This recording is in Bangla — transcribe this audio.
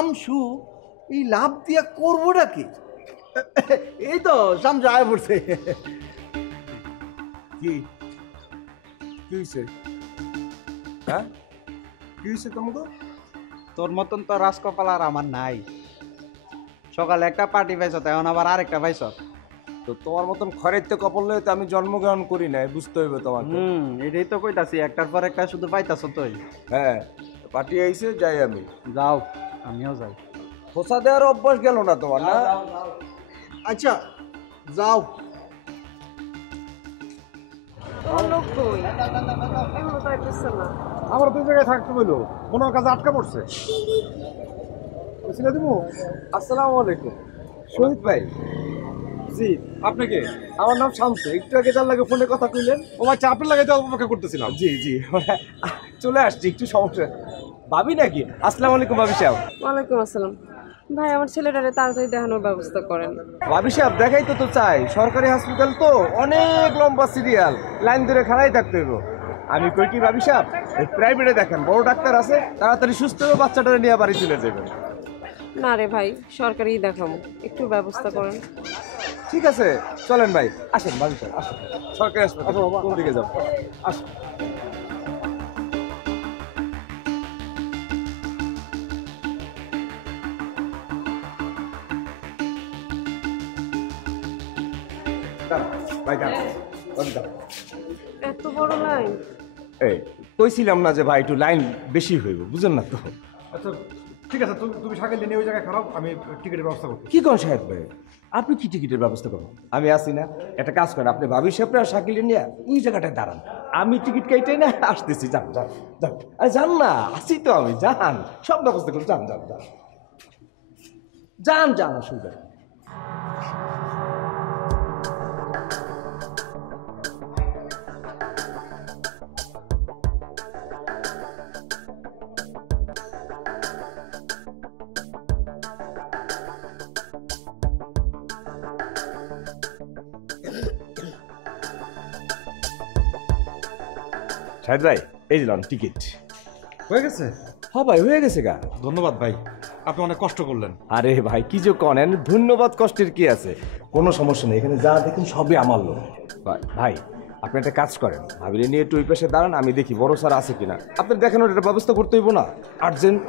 শামসু এই লাভ দিয়া করবোটা কি? এই তো শামসু আয় পড়ছে। কি কি হয়েছে? হ্যাঁ কি হয়েছে তোমাকে? তোর মতন তো রাজকপাল আর আমার নাই। সকালে একটা পার্টি পাইছ, এখন আবার আরেকটা পাইছ। তো তোমার মতন খরের কপাল লয়ে তো আমি জন্মগ্রহণ করি নাই, বুঝতে হইবে তোমাকে। এটাই তো কইতাছি, একটার পর একটা শুধু পাইতাছ তুই। হ্যাঁ পার্টি আইছে, যাই আমি। যাও, আমিও যাই। খোসা দেওয়ার অভ্যাস গেল না তোমার না? আচ্ছা যাও। লোক কই এখনো তো আইতেছে না। আমার দুই জায়গায় থাকতে বললো, কোনো কাজে আটকা পড়ছে। বুঝলে তুমি? আসসালামু আলাইকুম শহীদ ভাই। জি, আপনি কে? আমার নাম শামসু, একটু আগে যার লাগে ফোনে কথা কইলেন। ও আচ্ছা, আপনার লাগাইতে অপেক্ষা করতেছিলাম। জি জি চলে আসছি, একটু সমস্যা। ভাবি নাকি? আসসালামু আলাইকুম ভাবি সাহেব। ওয়ালাইকুম আসসালাম। ভাই আমার ছেলেটারে তাড়াতাড়ি দেখানোর ব্যবস্থা করেন। ভাবি সাহেব দেখাই তো চাই, সরকারি হসপিটাল তো অনেক লম্বা সিরিয়াল, লাইন ধরে খাড়াই থাকতে হইব। আমি কই কি ভাবি সাহেব, প্রাইভেটে দেখেন, বড় ডাক্তার আছে, তাড়াতাড়ি সুস্থ হয়ে বাচ্চাটা নিয়ে বাড়ি চলে যাবেন। না রে ভাই, সরকারি দেখাবো, একটু ব্যবস্থা করেন। ঠিক আছে চলেন ভাই, আসেন ভাবি সাহেব আসেন, সরকারি হাসপাতাল কোন দিকে যাবো, আসেন। ভাই দাঁড়ান, এত বড় লাইন? এই কইছিলাম না যে ভাই একটু লাইন বেশি হইব, বুঝেন না তো? আচ্ছা ঠিক আছে, তুমি সাইকেল নিয়ে ওই জায়গায় খারাপ, আমি টিকিটের ব্যবস্থা করছি। কি করেন সাহেব ভাই, আপনি কি টিকিটের ব্যবস্থা করুন? আমি আসি না, একটা কাজ করেন, আপনি ভাবি সাহেব আর শাকিলে নিয়ে ওই জায়গাটায় দাঁড়ান, আমি টিকিট কেটে না আসতেছি। যান যান যান, আরে যান না, আসি তো আমি, যান, সব ব্যবস্থা করুন, যান যান যান যান যান, অসুবিধা নেই। শাহেদ ভাই এই দিলাম টিকিট। হয়ে গেছে? হ ভাই হয়ে গেছে গা। ধন্যবাদ ভাই, আপনি অনেক কষ্ট করলেন। আরে ভাই কি যে করেন, ধন্যবাদ কষ্টের কি আছে, কোনো সমস্যা নেই, এখানে যা দেখুন সবই আমার লোক। ভাই আপনি একটা কাজ করেন, ভাবিলে নিয়ে একটু ওই পাশে দাঁড়ান, আমি দেখি বড় স্যার আছে কিনা, আপনার দেখানোর একটা ব্যবস্থা করতে হইব না, আর্জেন্ট।